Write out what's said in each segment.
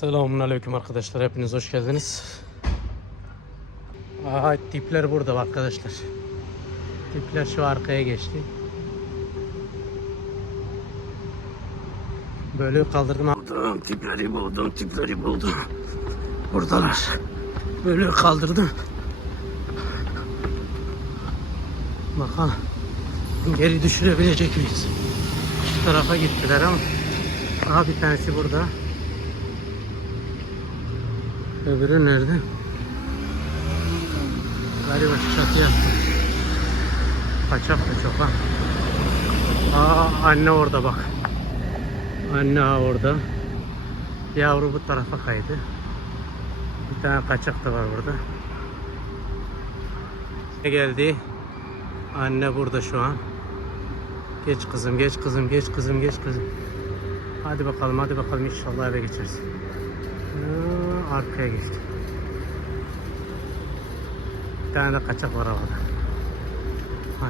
Selamun Aleyküm arkadaşlar. Hepiniz hoş geldiniz. Aha tipler burada arkadaşlar. Tipler şu arkaya geçti. Böyle kaldırdım. Buldum tipleri buldum tipleri buldum. Buradalar. Böyle kaldırdım. Bakalım geri düşürebilecek miyiz? Şu tarafa gittiler ama. Aha bir tanesi burada. Öbürü nerede? Galiba çatıya. Kaçak da çok ha. Aa anne orada bak. Anne orada. Yavru bu tarafa kaydı. Bir tane kaçak da var burada. Ne geldi? Anne burada şu an. Geç kızım, geç kızım, geç kızım, geç kızım. Hadi bakalım, hadi bakalım inşallah eve geçeriz. Arkaya geçti. Bir tane de kaçak var havada. Ha.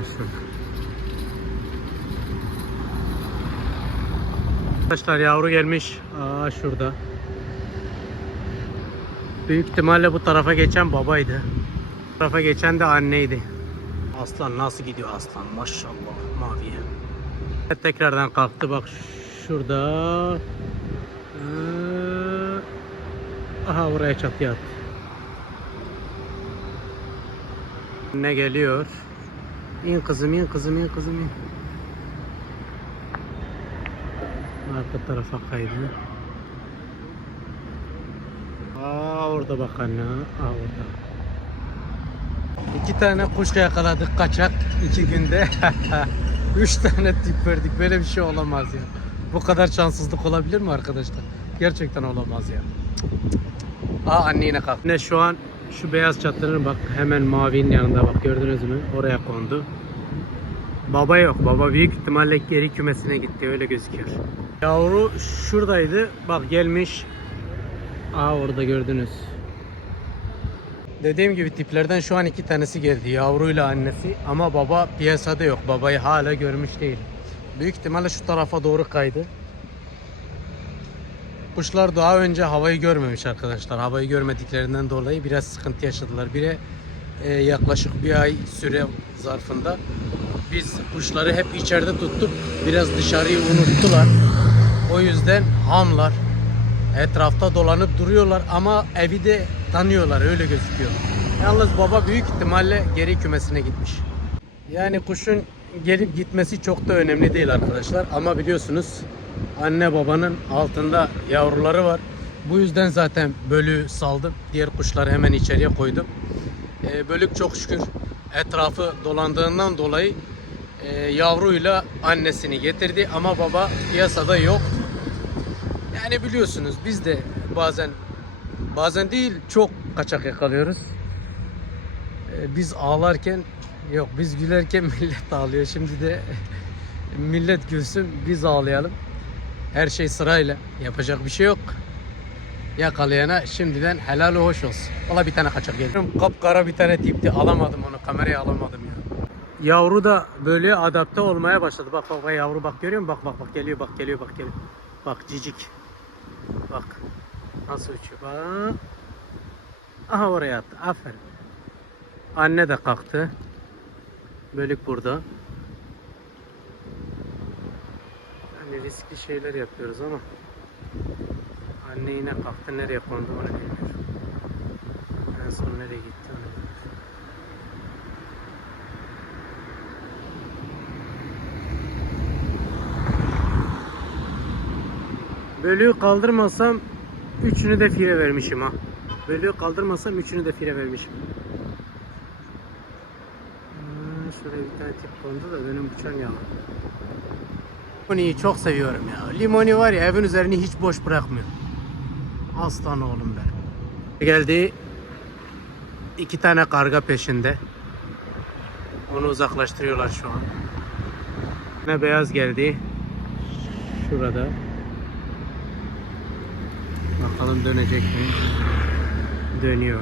Arkadaşlar yavru gelmiş. Aa şurada. Büyük ihtimalle bu tarafa geçen babaydı. Bu tarafa geçen de anneydi. Aslan nasıl gidiyor aslan maşallah maviye. Tekrardan kalktı bak şurada. Ee, Aha buraya çatıya attı. Ne geliyor? İn kızım in kızım in kızım in. Arka tarafa kaydı. Aa orada bak anne. Aa orada. İki tane kuş yakaladık kaçak iki günde. Üç tane tip verdik. Böyle bir şey olamaz ya. Bu kadar şanssızlık olabilir mi arkadaşlar? Gerçekten olamaz ya. Aa anne yine kalktı. Ne şu an şu beyaz çatının bak hemen mavinin yanında bak gördünüz mü? Oraya kondu. Baba yok. Baba büyük ihtimalle geri kümesine gitti. Öyle gözüküyor. Yavru şuradaydı. Bak gelmiş. Aa orada gördünüz. Dediğim gibi tiplerden şu an iki tanesi geldi. Yavruyla annesi. Ama baba piyasada yok. Babayı hala görmüş değil. Büyük ihtimalle şu tarafa doğru kaydı. Kuşlar daha önce havayı görmemiş arkadaşlar. Havayı görmediklerinden dolayı biraz sıkıntı yaşadılar. Bire e, yaklaşık bir ay süre zarfında biz kuşları hep içeride tuttuk. Biraz dışarıyı unuttular. O yüzden hamlar. Etrafta dolanıp duruyorlar ama evi de tanıyorlar öyle gözüküyor. Yalnız baba büyük ihtimalle geri kümesine gitmiş. Yani kuşun gelip gitmesi çok da önemli değil arkadaşlar. Ama biliyorsunuz anne babanın altında yavruları var. Bu yüzden zaten bölüğü saldım. Diğer kuşları hemen içeriye koydum. Ee, bölük çok şükür etrafı dolandığından dolayı e, yavruyla annesini getirdi. Ama baba piyasada yok. Yani biliyorsunuz biz de bazen bazen değil çok kaçak yakalıyoruz. Ee, biz ağlarken yok biz gülerken millet ağlıyor. Şimdi de millet gülsün biz ağlayalım. Her şey sırayla yapacak bir şey yok. Yakalayana şimdiden helal hoş olsun. Valla bir tane kaçak geldi. Kapkara bir tane tipti alamadım onu kameraya alamadım ya. Yavru da böyle adapte olmaya başladı. Bak bak bak yavru bak görüyor musun? Bak bak bak geliyor bak geliyor bak geliyor. Bak cicik. Bak nasıl uçuyor bak. Aha oraya attı. Aferin. Anne de kalktı. Bölük burada. Yani riskli şeyler yapıyoruz ama anne yine kalktı. Nereye kondu onu bilmiyorum. En son nereye gitti onu bilmiyorum. Bölüğü kaldırmasam üçünü de fire vermişim ha. Bölüğü kaldırmasam üçünü de fire vermişim. Hmm, şuraya bir tane tip kondu da benim bıçağım yalan. Limoni'yi çok seviyorum ya. Limoni var ya evin üzerini hiç boş bırakmıyor. Aslan oğlum ben. Geldi iki tane karga peşinde. Onu uzaklaştırıyorlar şu an. Ne beyaz geldi. Şurada. Bakalım dönecek mi? Dönüyor.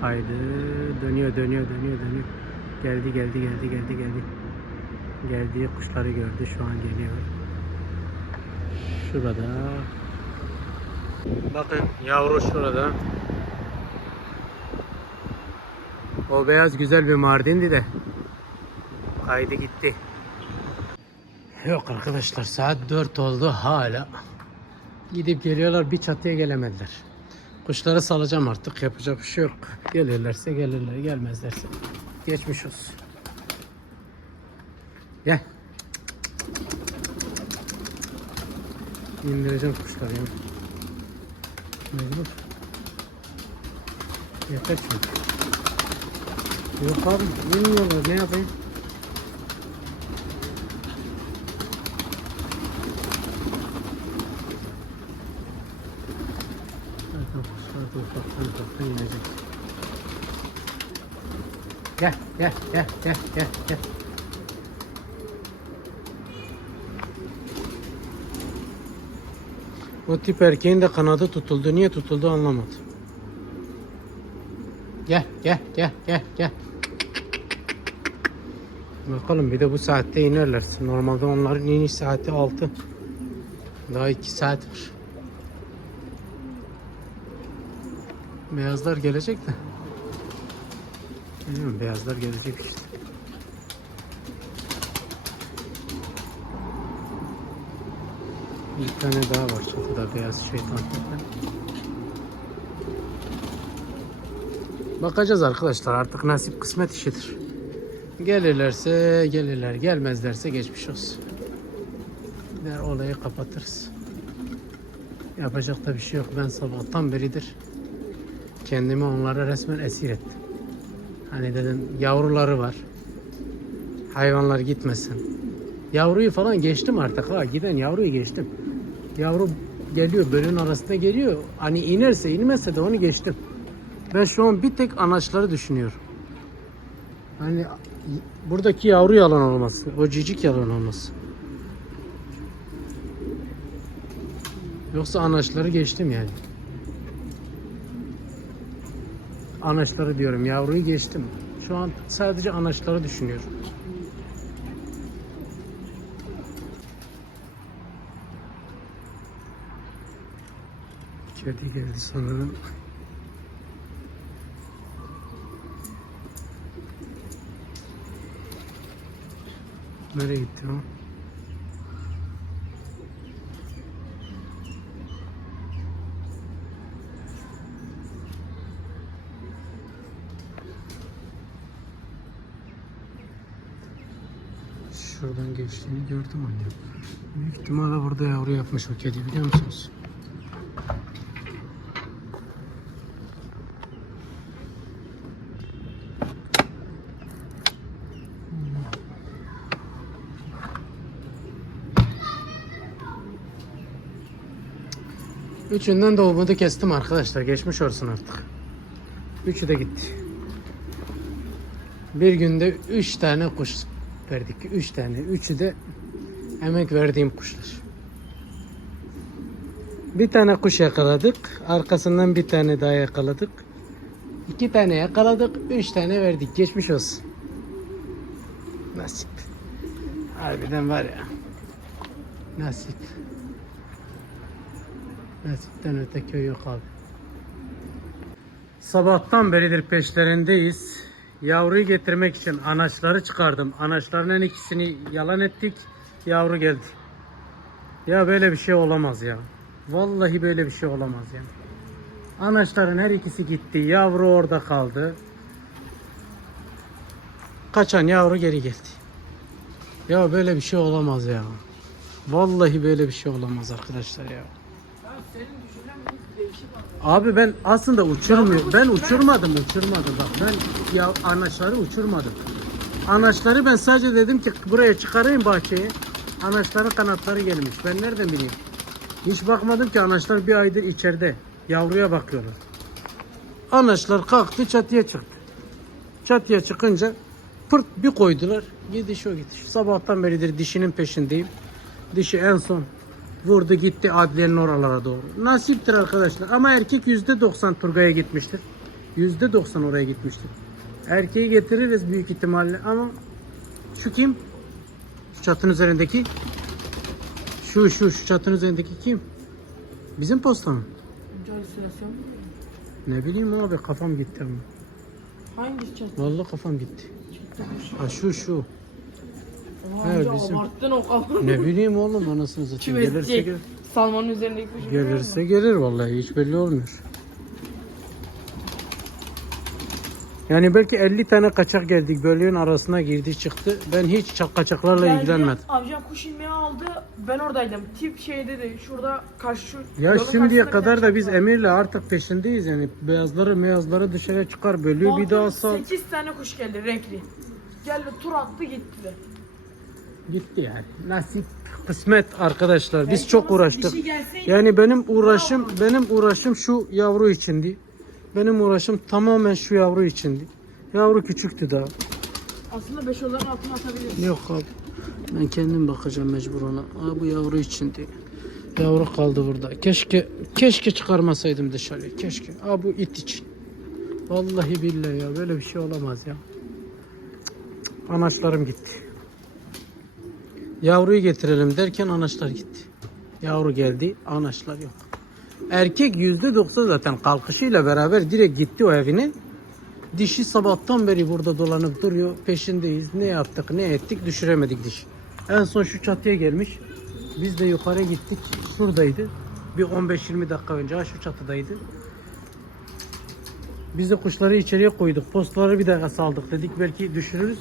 Haydi dönüyor dönüyor dönüyor dönüyor. Geldi geldi geldi geldi geldi. Geldiği kuşları gördü şu an geliyor. şurada. Bakın yavru şurada. O beyaz güzel bir mardindi de kaydı gitti. Yok arkadaşlar saat 4 oldu hala. Gidip geliyorlar bir çatıya gelemediler. Kuşları salacağım artık yapacak bir şey yok. Gelirlerse gelirler gelmezlerse geçmiş olsun. Gel. İndireceğim kuşları ya. Mecbur. Yeter çünkü. Yok abi bilmiyorlar ne yapayım. Zaten kuşlar da ufaktan ufaktan inecek. Gel gel gel gel gel gel. O tip erkeğin de kanadı tutuldu. Niye tutuldu anlamadım. Gel gel gel gel gel. Bakalım bir de bu saatte inerler. Normalde onların iniş saati 6. Daha 2 saat var. Beyazlar gelecek de. Bilmiyorum beyazlar gelecek işte. Bir tane daha var çatıda beyaz şeytan. Bakacağız arkadaşlar artık nasip kısmet işidir. Gelirlerse gelirler gelmezlerse geçmiş olsun. Der olayı kapatırız. Yapacak da bir şey yok. Ben sabahtan beridir kendimi onlara resmen esir ettim. Hani dedim yavruları var. Hayvanlar gitmesin. Yavruyu falan geçtim artık ha. Giden yavruyu geçtim. Yavru geliyor bölün arasında geliyor. Hani inerse inmezse de onu geçtim. Ben şu an bir tek anaçları düşünüyorum. Hani buradaki yavru yalan olması. O cicik yalan olması. Yoksa anaçları geçtim yani. Anaçları diyorum. Yavruyu geçtim. Şu an sadece anaçları düşünüyorum. Kedi geldi sanırım. Nereye gitti o? Şuradan geçtiğini gördüm annem. Büyük ihtimalle burada yavru yapmış o kedi biliyor musunuz? Üçünden de umudu kestim arkadaşlar. Geçmiş olsun artık. Üçü de gitti. Bir günde üç tane kuş verdik. Üç tane. Üçü de emek verdiğim kuşlar. Bir tane kuş yakaladık. Arkasından bir tane daha yakaladık. İki tane yakaladık. Üç tane verdik. Geçmiş olsun. Nasip. Harbiden var ya. Nasip. Nasipten öte köy yok abi. Sabahtan beridir peşlerindeyiz. Yavruyu getirmek için anaçları çıkardım. Anaçların ikisini yalan ettik. Yavru geldi. Ya böyle bir şey olamaz ya. Vallahi böyle bir şey olamaz ya. Anaçların her ikisi gitti. Yavru orada kaldı. Kaçan yavru geri geldi. Ya böyle bir şey olamaz ya. Vallahi böyle bir şey olamaz arkadaşlar ya. Abi ben aslında uçurmuyorum. Ben uçurmadım, uçurmadım. Bak ben ya anaçları uçurmadım. Anaçları ben sadece dedim ki buraya çıkarayım bahçeye. Anaçları kanatları gelmiş. Ben nereden bileyim? Hiç bakmadım ki anaçlar bir aydır içeride. Yavruya bakıyorlar. Anaçlar kalktı çatıya çıktı. Çatıya çıkınca pırt bir koydular. Gidiş o gidiş. Sabahtan beridir dişinin peşindeyim. Dişi en son vurdu gitti adliyenin oralara doğru. Nasiptir arkadaşlar. Ama erkek yüzde doksan Turgay'a gitmiştir. Yüzde doksan oraya gitmiştir. Erkeği getiririz büyük ihtimalle ama şu kim? Şu çatın üzerindeki Şu şu şu çatının üzerindeki kim? Bizim posta mı? Ne bileyim abi kafam gitti ama. Hangisi çatı? Vallahi kafam gitti. Ha şu şu. Evet, bizim- abarttın o kafanı. Ne bileyim oğlum anasını satayım. Gelirse Küvesçi. gelir. Salmanın üzerindeki kuş. Gelirse gelir vallahi hiç belli olmuyor. Yani belki 50 tane kaçak geldik. Bölüğün arasına girdi çıktı. Ben hiç çak- kaçaklarla ilgilenmedim. Amcam kuş ilmeği aldı. Ben oradaydım. Tip şey dedi. Şurada karşı şu Ya yolun şimdiye karşısında bir kadar tane da biz var. Emir'le artık peşindeyiz yani. Beyazları beyazları dışarı çıkar bölüğü bir daha sal. 8 tane kuş geldi renkli. Geldi tur attı gitti. Gitti yani. Nasip, kısmet arkadaşlar. Biz çok uğraştık. Şey. Yani benim uğraşım benim uğraşım şu yavru içindi. Benim uğraşım tamamen şu yavru içindi. Yavru küçüktü daha. Aslında 5 olanın altına atabiliriz. Yok abi. Ben kendim bakacağım mecbur ona. Aa, bu yavru içindi. Yavru kaldı burada. Keşke keşke çıkarmasaydım dışarıya. Keşke. Aa bu it için. Vallahi billahi ya böyle bir şey olamaz ya. Anaçlarım gitti. Yavruyu getirelim derken anaçlar gitti. Yavru geldi, anaçlar yok. Erkek yüzde doksan zaten kalkışıyla beraber direkt gitti o evine. Dişi sabahtan beri burada dolanıp duruyor. Peşindeyiz. Ne yaptık, ne ettik düşüremedik dişi. En son şu çatıya gelmiş. Biz de yukarı gittik. Şuradaydı. Bir 15-20 dakika önce ha şu çatıdaydı. Biz de kuşları içeriye koyduk. Postları bir daha saldık dedik. Belki düşürürüz.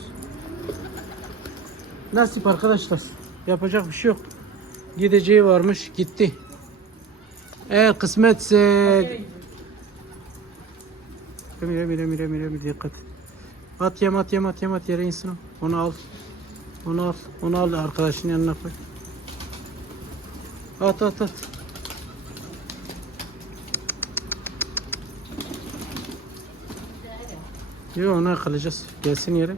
Nasip arkadaşlar. Yapacak bir şey yok. Gideceği varmış. Gitti. Eğer kısmetse? Emir emir emir emir emir dikkat. At yem at yem at yem at yere insin o. Onu al. Onu al. Onu al arkadaşın yanına koy. At at at. Yok ona kalacağız. Gelsin yere.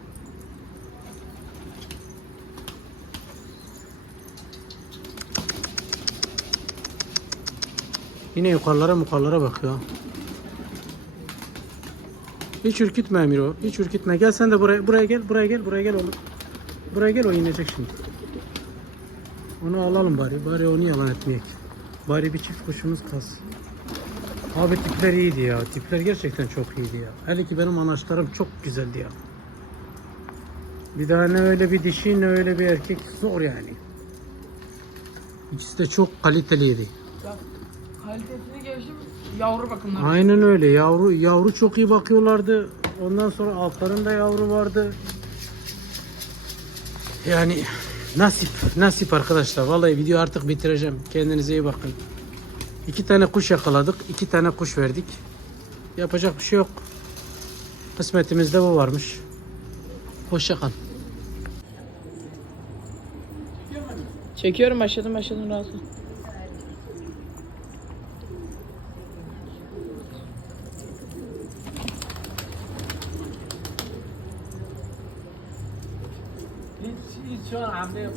Yine yukarılara mukarlara bakıyor. Hiç ürkütme Emir o. Hiç ürkütme. Gel sen de buraya buraya gel. Buraya gel. Buraya gel oğlum. Buraya gel o inecek şimdi. Onu alalım bari. Bari onu yalan etmeyek. Bari bir çift kuşumuz kalsın. Abi tipler iyiydi ya. Tipler gerçekten çok iyiydi ya. Hele ki benim anaçlarım çok güzeldi ya. Bir daha ne öyle bir dişi ne öyle bir erkek zor yani. İkisi de çok kaliteliydi. Bak kalitesini geçtim. Yavru bakımları. Aynen öyle. Yavru yavru çok iyi bakıyorlardı. Ondan sonra altlarında yavru vardı. Yani nasip, nasip arkadaşlar. Vallahi video artık bitireceğim. Kendinize iyi bakın. İki tane kuş yakaladık. iki tane kuş verdik. Yapacak bir şey yok. Kısmetimizde bu varmış. Hoşça kal. Çekiyorum başladım başladım rahat Valeu,